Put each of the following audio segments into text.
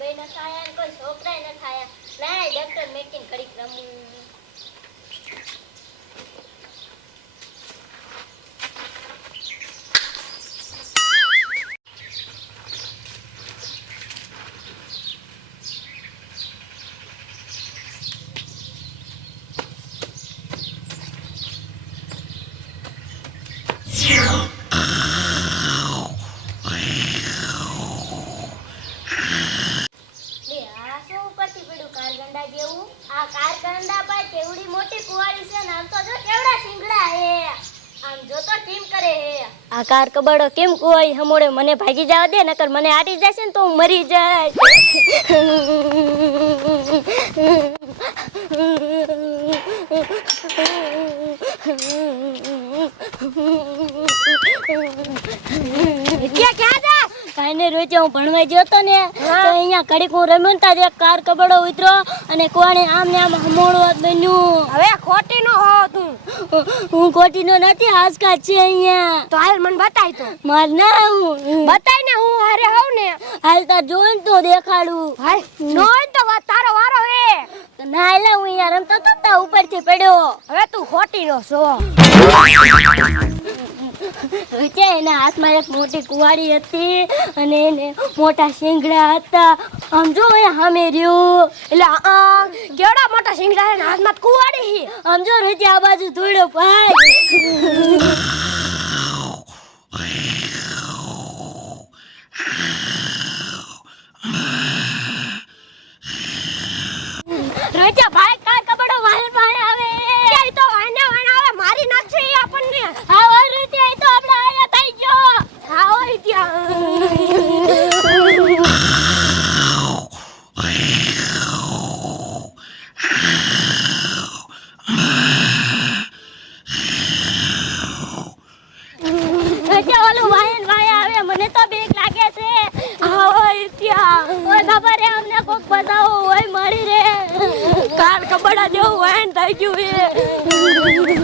બે ન ને કોઈ છોકરાય ન ખાયા લાય ડોક્ટર મેકિંગ કરી રમું લે આ શું ઉપરથી પડ્યું કારગંડા જેવું આ કારગંડા પર કેવડી મોટી કુવારી છે ને, આમ તો જો કેવડા સિંગડા હે. આમ જો તો ટીમ કરે હે. આ કાર કબડો કેમ કુવાઈ હમોડે મને ભાગી જવા દે, નકર મને આટી જશે ને તો હું મરી જાય રોજે હું ભણવા ગયો હતો ને તો અહીંયા ઘડીક હું રમ્યો તારે એક કાર કબડો ઉતરો અને કોણે આમ ને આમ હમોણું બન્યું. હવે ખોટી નો હો તું. હું ખોટી નો નથી હાસકા છે અહીંયા. તો હાલ મને બતાય તો. માર ના હું બતાય ને હું હારે હોઉં ને. હાલ તાર જોઈને તો દેખાડું. હાલ નો તો તારો વારો હે. ના એટલે હું અહીંયા રમતો તો ઉપર ઉપરથી પડ્યો. હવે તું ખોટી નો છો વિચે એના હાથમાં એક મોટી કુવાડી હતી અને એને મોટા શિંગડા હતા. આમ જો એ સામે રહ્યું. એટલે કેવડા મોટા સિંગડા એના હાથમાં કુવાડી આમ જો રજે આ બાજુ થોડો ભાઈ. રજા બતાવો હોય મળી રે. કાળ કબડા જેવું હોય થઈ ગયું એ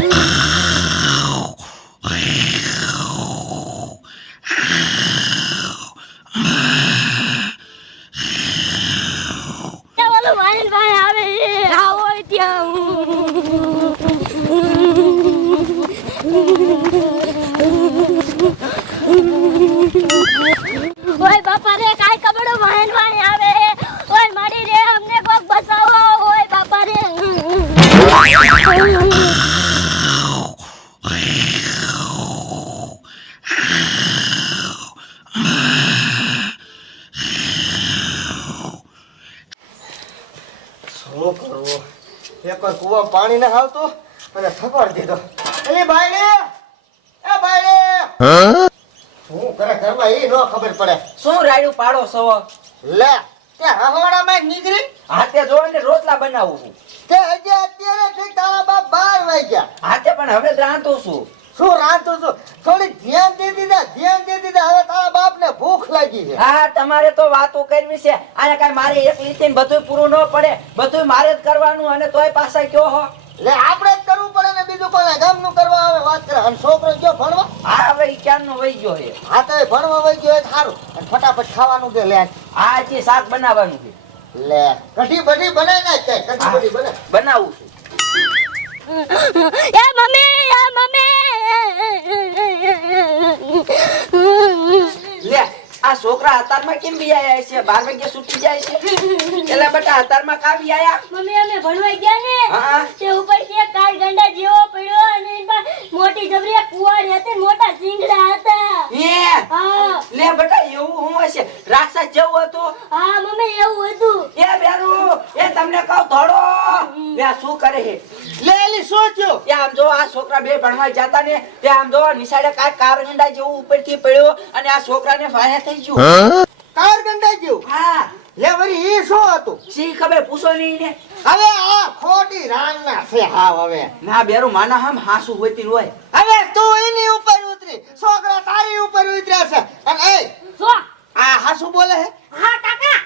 શું કરવું? એક વાર કુવા પાણી ના આવતું અને થપાડી દીધો. એલી બાયડે એ બાયડે શું કરે ઘરમાં એ નો ખબર પડે. શું રાયડું પાડો સવો લે તે હવાડામાં નીકળી? હાથે જો ને રોટલા બનાવું તે હજી અત્યારે ઠીક તારા બાપ બાર વાગ્યા. હાથે પણ હવે રાંધું છું. શું રાંધું છું? થોડી ધ્યાન દે દીધા ધ્યાન દે દીધા. હવે તારા બાપ લાગી છે. હા તમારે તો વાતો કરવી છે. અને કઈ મારે એક લીટી બધું પૂરું ન પડે. બધું મારે જ કરવાનું અને તોય પાછા કયો હો. લે આપણે જ કરવું પડે ને બીજું કોઈ ગામનું કરવા આવે વાત કરે. અને છોકરો ગયો ભણવા? હા હવે ઈ ક્યારનો વહી ગયો એ? હા તો એ ભણવા વહી ગયો એ સારું અને ફટાફટ ખાવાનું કે લે. આ જે શાક બનાવવાનું છે. લે. કઢી બધી બનાવી નાખ કે કઢી બધી બને બનાવું છું. એ મમ્મી એ મમ્મી. આ છોકરા અતારમાં કેમ બી આયા છે? બાર વાગે છૂટી જાય છે. એટલે બેટા અતારમાં કા બી આયા? મમ્મી અમે ભણવા ગયા ને તે ઉપર એક કાળ ગંડા જેવો પડ્યો અને એમાં મોટી જબરી એક હતી મોટા ઝીંગડા હતા. હે? હા. લે બેટા એવું હું હશે? રાક્ષસ જેવું હતું? હા મમ્મી એવું હતું. એ બેરું એ તમને કહું ધોડો લે આ શું કરે છે? લે એલી શું થયું? એ આમ જો આ છોકરા બે ભણવા જતા ને તે આમ જો નિશાળે કાંઈક કારગંડા જેવું ઉપરથી પડ્યો અને આ છોકરાને ફાયા થઈ ગયું. કાર ગંડાઈ હા. લે વળી ઈ શું હતું? સી ખબર પૂછો નહીં ને હવે આ ખોટી રાંગના છે હાવ હવે. ના બેરું માના હમ હાસુ હોતી હોય. હવે તું એની ઉપર ઉતરી. છોકરા તારી ઉપર ઉતર્યા છે. અને એ જો. આ હાસુ બોલે હે હા કાકા.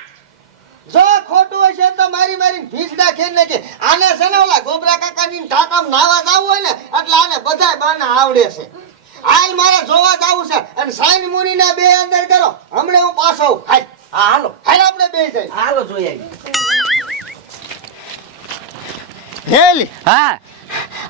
જો ખોટું હશે તો મારી મારી ભીસડા ખેલ નાખે. આને છે ને ઓલા ગોબરા કાકાની ટાકામ નાવા જાવું હોય ને એટલે આને બધા બાના આવડે છે. હાલ મારે જોવા જાવું છે. અને સાઈન મુની બે અંદર કરો. હમણે હું પાછો આવું. હાલ. હાલો. હાલ આપણે બે જાય હાલો જોઈ આવી હેલી. હા.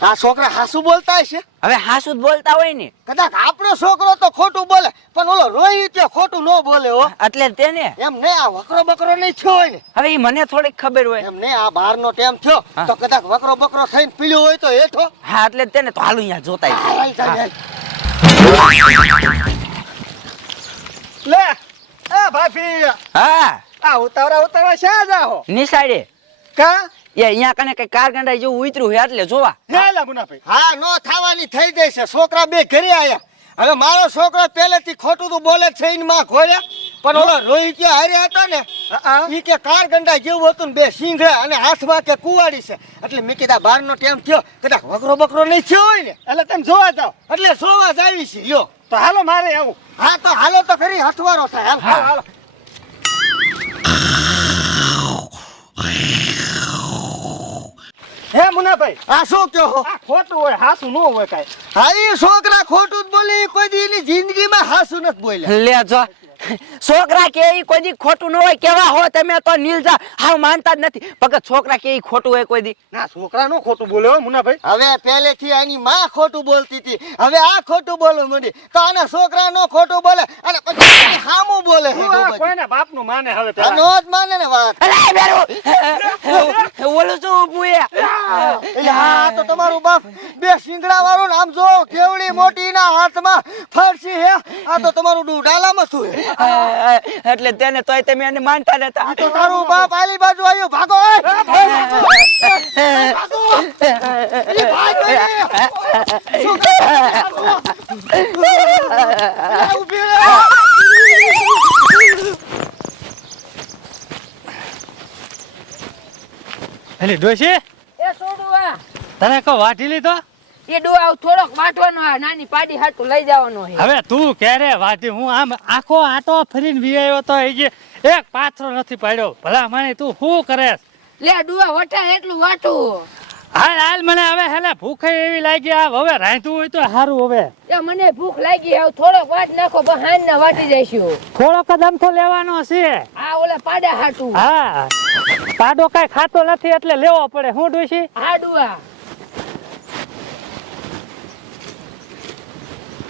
આ છોકરા હાસુ બોલતા હશે? હવે હાસુ જ બોલતા હોય ને. કદાચ આપણો છોકરો તો ખોટું બોલે પણ ઓલો રોહિત ખોટું ન બોલે હો. એટલે તેને. એમ ને આ વકરો બકરો નહીં થયો હોય ને. હવે ઈ મને થોડીક ખબર હોય. એમ ને આ બહાર નો થયો તો કદાચ વકરો બકરો થઈને પીળ્યો હોય તો હેઠો. હા એટલે તેને તો હાલું અહીંયા જોતા. લે એ ભાફી હા. આ ઉતાવળા ઉતાવળા શા જાહો? કા? એ અહીંયા કને કઈ કારગંડા જેવું ઉતર્યું એટલે જોવા. હેલા મુનાભાઈ. હા નો થવાની થઈ ગઈ છે. છોકરા બે ઘરે આયા. હવે મારો છોકરો પહેલેથી ખોટું તો બોલે જ છે ઈનમાં ખોલ્યા પણ ઓલો રોહિત કે હારે હતો ને ઈ કે કારગંડા જેવું હતું ને બે સિંહ અને હાથમાં કે કુવાડી છે. એટલે મેં કીધા બાર નો ટેમ થયો કદાચ વકરો બકરો નહીં થયો હોય ને એટલે તમે જોવા જાવ એટલે જોવા જ આવી છે યો તો હાલો મારે આવું. હા તો હાલો તો ખરી હથવારો થાય હાલો હાલો. હે મુનાભાઈ આ શું કહો આ ખોટું હોય હાસું ન હોય કાઈ. હા છોકરા ખોટું જ બોલી કોઈ દી એની જિંદગીમાં હાસું નથી બોલ્યા. લે જો છોકરા કે ઈ કોઈ દી ખોટું ન હોય કેવા હો તમે તો નીલજા હા માનતા જ નથી. પગ છોકરા કે ઈ ખોટું હોય કોઈ દી. ના છોકરા નો ખોટું બોલે હો મુનાભાઈ. હવે પહેલેથી આની માં ખોટું બોલતી હતી. હવે આ ખોટું બોલવા મંડી તો આના છોકરા નો ખોટું બોલે અને હામું બોલે છે માને હવે માને ને વાત. ઓલું શું તો તમારું બાપ બે સિંગડા વાળું નામ જો કેવડી મોટી ના હાથમાં ફરસી હે. આ તો તમારું ડુડાલામાં શું એટલે તેને તોય તમે એને માનતા નતા. તો તારું બાપ આલી બાજુ આવ્યો ભાગો. એટલે ડોશી? એ છોડવા તને કહો વાટી લીધો? એ ડો આવ થોડોક વાટવાનો આ નાની પાડી હાટું લઈ જવાનો છે. હવે તું ક્યારે વાટી હું આમ આખો આટો ફરીને વી આવ્યો તો એ એક પાથરો નથી પાડ્યો. ભલા માણી તું શું કરે લે ડુવા વટા એટલું વાટું. હાલ હાલ મને હવે હેલે ભૂખ એવી લાગી આ હવે રાંધું હોય તો સારું હવે. એ મને ભૂખ લાગી હવે થોડોક વાટ નાખો બહાન ના વાટી જઈશું. થોડો કદમ તો લેવાનો છે. આ ઓલા પાડા હાટું. હા. પાડો કઈ ખાતો નથી એટલે લેવો પડે. હું ડોશી? હા ડુઆ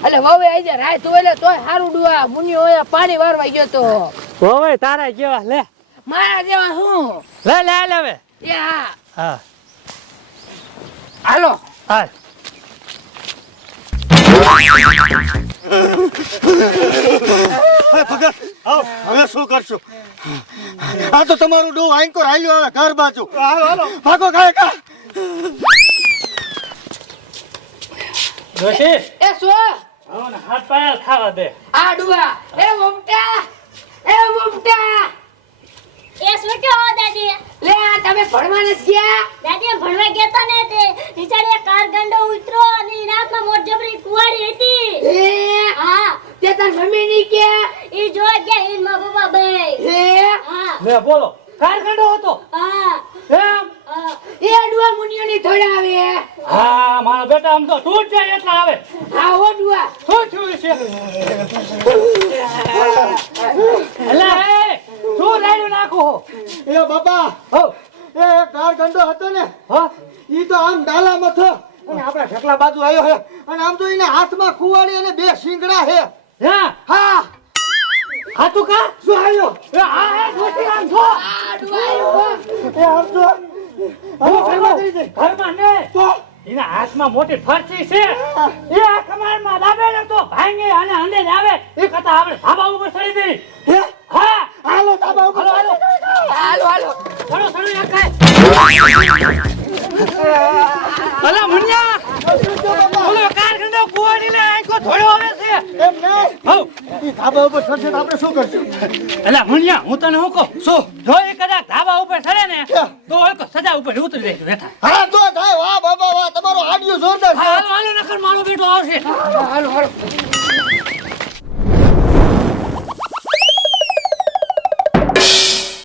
એટલે વવે આઈ જા રાય તું એટલે તોય સારું ડુઆ મુનિયો હોય પાણી વારવા ગયો તો. હવે તારા જેવા લે. મારા જેવા શું? લે લે લે હવે. એ હા. હા. હાલો. હાલ. ભગત આવો હવે શું કરશું? આ તો તમારું ડો આંકોર હાલ્યો હવે ઘર બાજુ. ભાગો કા ડોશી એ સો હવે ને હાથ પાયલ ખાવા દે. આ ડુઆ. એ મમતા એ મમતા એ શું કહો દાદી લે આ તમે ભણવા નથી ગયા? દાદી ભણવા ગયા તા ને તે. બિચારી કાર ગંડો ઉતરો અને એના હાથમાં મોટ જબરી કુવાડી હતી. એ હા. તે તાર મમ્મી ની કે? ઈ જો ગયા ઈ માં બાબા બે એ હા. મે બોલો. કાર ગંડો હતો? હા. એમ? હા. એ અડવા મુનિયો ની થોડા આવે. હા મારા બેટા આમ તો તું છે જાય એટલા આવે. હા ઓડવા શું થયું છે અલા શું રાડ્યું નાખો એ બાપા હો. એ કાર ગંડો હતો ને? હા? ઈ તો આમ ડાલામાં મથો અને આપણા ઢકલા બાજુ આવ્યો હે. અને આમ તો એના હાથમાં કુવાડી અને બે શિંગડા હે. હા? હા. હાતું કા? શું આવ્યો એ હા હે જોતી આમ જો. એ આમ જો. હવે ઘરમાં જઈ જઈ. ઘરમાં ને? તો. એના હાથમાં મોટી ફરસી છે. એ આ કમારમાં દાબે ને તો ભાંગે અને અંડે જ આવે. એ કરતા આપણે ધાબા ઉપર ચડી દઈ. હે? હા. હાલો ધાબા ઉપર હાલો હાલો હાલો. હાલો ચડો ચડો એકાય અલા મુન્યા ઓલો કાર ગંડો કુવાડી લે આંખો ધોળો આવે છે એમ નહીં હો ઈ ધાબા ઉપર ચડશે તો આપણે શું કરશું અલા મુન્યા હું તને શું કહું શું જો એ કદાચ ધાબા ઉપર ચડે ને તો ઓળખો સજા ઉપર ઉતરી જઈશું બેઠા હા તો થાય વાહ બાબા વાહ તમારો આડિયો જોરદાર હાલો હાલો નકર મારો આવશે